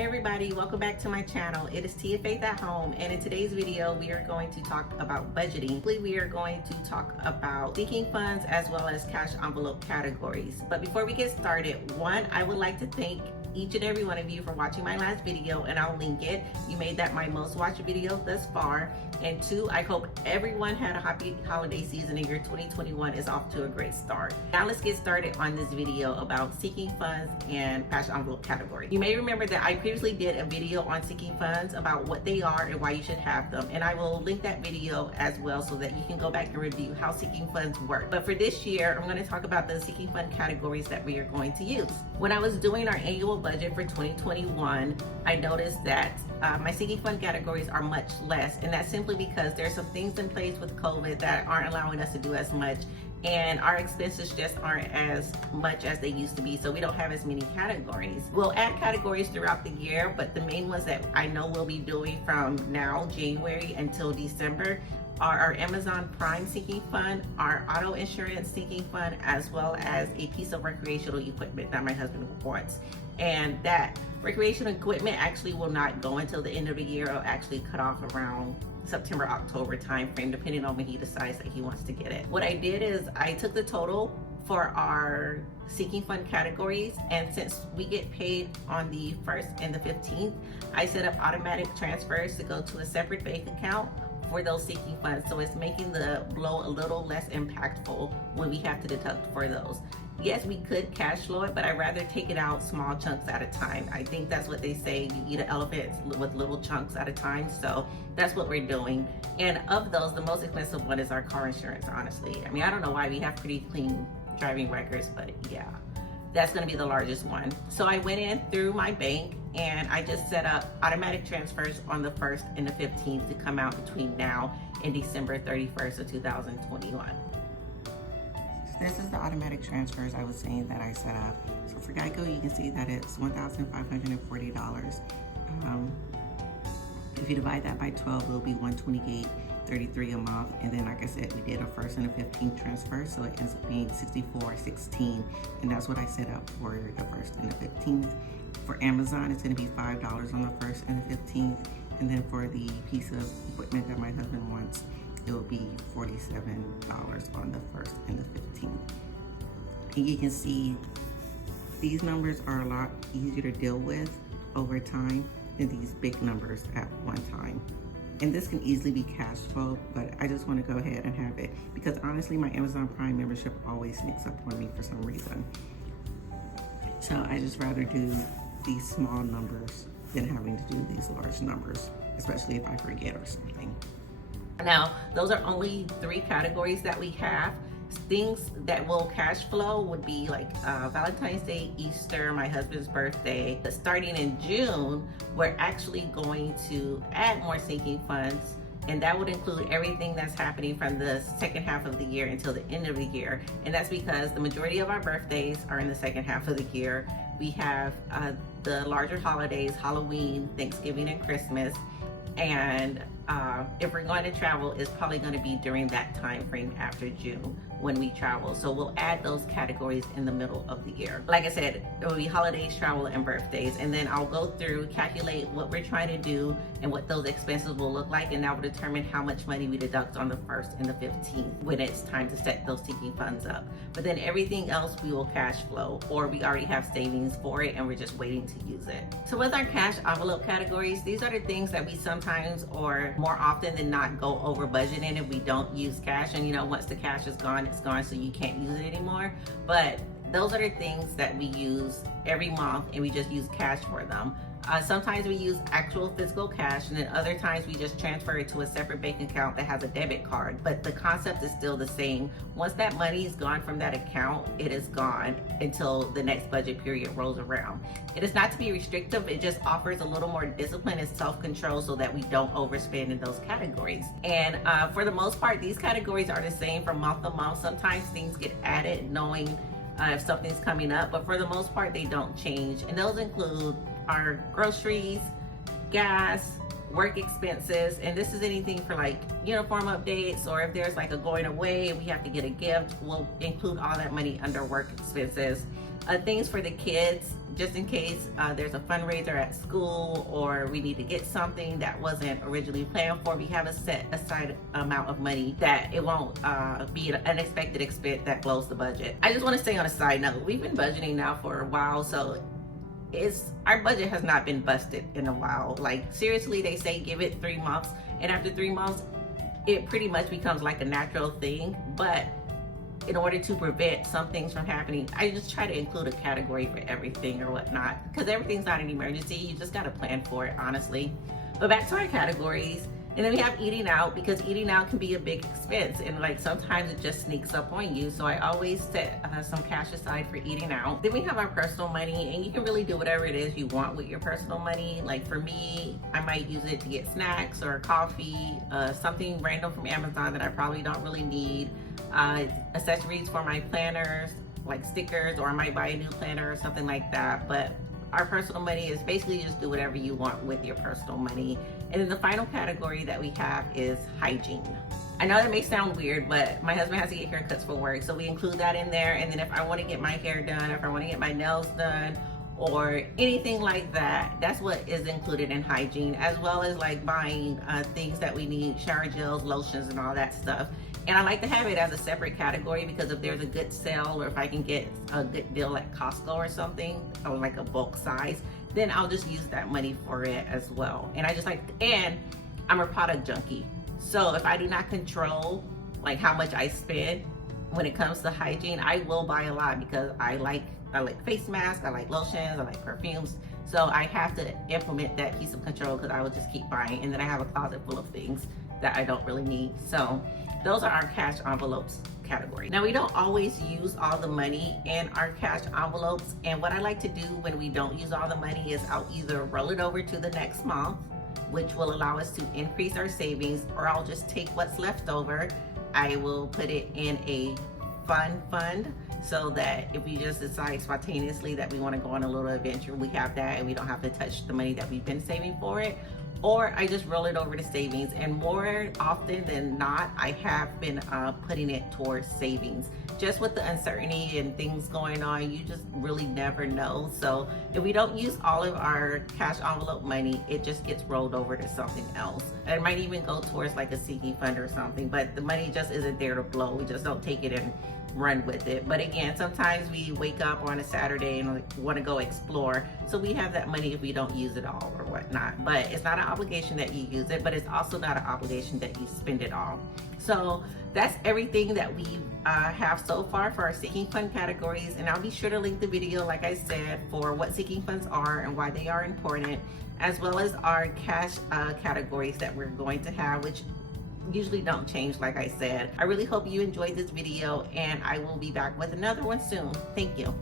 Hey everybody, welcome back to my channel. It is Tia Faith at Home, and in today's video we are going to talk about budgeting. We are going to talk about seeking funds as well as cash envelope categories. But before we get started, one, I would like to thank each and every one of you for watching my last video, and I'll link it. You made that my most watched video thus far. And two, I hope everyone had a happy holiday season and your 2021 is off to a great start. Now let's get started on this video about seeking funds and cash envelope category. You may remember that I previously did a video on seeking funds about what they are and why you should have them, and I will link that video as well so that you can go back and review how seeking funds work. But for this year, I'm going to talk about the seeking fund categories that we are going to use. When I was doing our annual budget for 2021, I noticed that my seeking fund categories are much less, and that's simply because there's some things in place with COVID that aren't allowing us to do as much, and our expenses just aren't as much as they used to be, so we don't have as many categories. We'll add categories throughout the year, but the main ones that I know we'll be doing from now, January, until December are our Amazon Prime Seeking Fund, our auto insurance seeking fund, as well as a piece of recreational equipment that my husband wants. And that recreational equipment actually will not go until the end of the year. It'll actually cut off around September, October timeframe, depending on when he decides that he wants to get it. What I did is I took the total for our seeking fund categories, and since we get paid on the 1st and the 15th, I set up automatic transfers to go to a separate bank account for those seeking funds, so it's making the blow a little less impactful when we have to deduct for those. Yes, we could cash flow it, but I'd rather take it out small chunks at a time. I think that's what they say, you eat an elephant with little chunks at a time, so that's what we're doing. And of those, the most expensive one is our car insurance, honestly. I mean, I don't know why, we have pretty clean driving records, but yeah, that's gonna be the largest one. So I went in through my bank and I just set up automatic transfers on the 1st and the 15th to come out between now and December 31st of 2021. This is the automatic transfers I was saying that I set up. So for Geico, you can see that it's $1,540. If you divide that by 12, it'll be $128.33 a month. And then, like I said, we did a 1st and a 15th transfer, so it ends up being $64.16. And that's what I set up for the 1st and the 15th. For Amazon, it's going to be $5 on the 1st and the 15th. And then for the piece of equipment that my husband wants, it will be $47 on the 1st and the 15th. And you can see these numbers are a lot easier to deal with over time than these big numbers at one time. And this can easily be cash flow, but I just want to go ahead and have it because honestly, my Amazon Prime membership always sneaks up on me for some reason. So I just rather do these small numbers than having to do these large numbers, especially if I forget or something. Now, those are only 3 categories that we have. Things that will cash flow would be like Valentine's Day, Easter, my husband's birthday. But starting in June, we're actually going to add more sinking funds, and that would include everything that's happening from the second half of the year until the end of the year. And that's because the majority of our birthdays are in the second half of the year. We have the larger holidays, Halloween, Thanksgiving, and Christmas. And if we're going to travel, it's probably going to be during that time frame after June when we travel. So we'll add those categories in the middle of the year. Like I said, it will be holidays, travel, and birthdays. And then I'll go through, calculate what we're trying to do and what those expenses will look like. And that will determine how much money we deduct on the 1st and the 15th when it's time to set those seeking funds up. But then everything else we will cash flow, or we already have savings for it and we're just waiting to use it. So with our cash envelope categories, these are the things that we sometimes, or more often than not, go over budget in if we don't use cash. And you know, once the cash is gone, it's gone, so you can't use it anymore. But those are the things that we use every month and we just use cash for them. Sometimes we use actual physical cash, and then other times we just transfer it to a separate bank account that has a debit card. But the concept is still the same. Once that money is gone from that account, it is gone until the next budget period rolls around. It is not to be restrictive, it just offers a little more discipline and self-control so that we don't overspend in those categories. And for the most part, these categories are the same from month to month. Sometimes things get added knowing if something's coming up, but for the most part, they don't change. And those include our groceries, gas, work expenses, and this is anything for like uniform updates, or if there's like a going away and we have to get a gift, we'll include all that money under work expenses. Things for the kids, just in case there's a fundraiser at school or we need to get something that wasn't originally planned for, we have a set aside amount of money that it won't be an unexpected expense that blows the budget. I just want to say on a side note, we've been budgeting now for a while, so our budget has not been busted in a while. Like seriously, they say give it 3 months, and after 3 months it pretty much becomes like a natural thing. But in order to prevent some things from happening, I just try to include a category for everything or whatnot, because everything's not an emergency. You just got to plan for it, honestly. But back to our categories. And then we have eating out, because eating out can be a big expense, and like sometimes it just sneaks up on you. So I always set some cash aside for eating out. Then we have our personal money, and you can really do whatever it is you want with your personal money. Like for me, I might use it to get snacks or coffee, something random from Amazon that I probably don't really need, accessories for my planners, like stickers, or I might buy a new planner or something like that. But our personal money is basically just do whatever you want with your personal money. And then the final category that we have is hygiene. I know that may sound weird, but my husband has to get haircuts for work, so we include that in there. And then if I want to get my hair done, if I want to get my nails done, or anything like that, that's what is included in hygiene, as well as like buying things that we need, shower gels, lotions, and all that stuff. And I like to have it as a separate category, because if there's a good sale or if I can get a good deal at Costco or something, or like a bulk size, then I'll just use that money for it as well. And I'm a product junkie. So if I do not control like how much I spend when it comes to hygiene, I will buy a lot, because I like face masks, I like lotions, I like perfumes. So I have to implement that piece of control, because I will just keep buying. And then I have a closet full of things that I don't really need. So those are our cash envelopes category. Now, we don't always use all the money in our cash envelopes, and what I like to do when we don't use all the money is I'll either roll it over to the next month, which will allow us to increase our savings, or I'll just take what's left over. I will put it in a fund, so that if we just decide spontaneously that we want to go on a little adventure, we have that and we don't have to touch the money that we've been saving for it. Or I just roll it over to savings, and more often than not, I have been putting it towards savings. Just with the uncertainty and things going on, you just really never know. So if we don't use all of our cash envelope money, it just gets rolled over to something else. It might even go towards like a sinking fund or something, but the money just isn't there to blow. We just don't take it and run with it. But again, sometimes we wake up on a Saturday and want to go explore, so we have that money if we don't use it all or whatnot. But it's not an obligation that you use it, but it's also not an obligation that you spend it all. So that's everything that we have so far for our sinking fund categories, and I'll be sure to link the video, like I said, for what sinking funds are and why they are important, as well as our cash categories that we're going to have, which usually don't change, like I said. I really hope you enjoyed this video, and I will be back with another one soon. Thank you.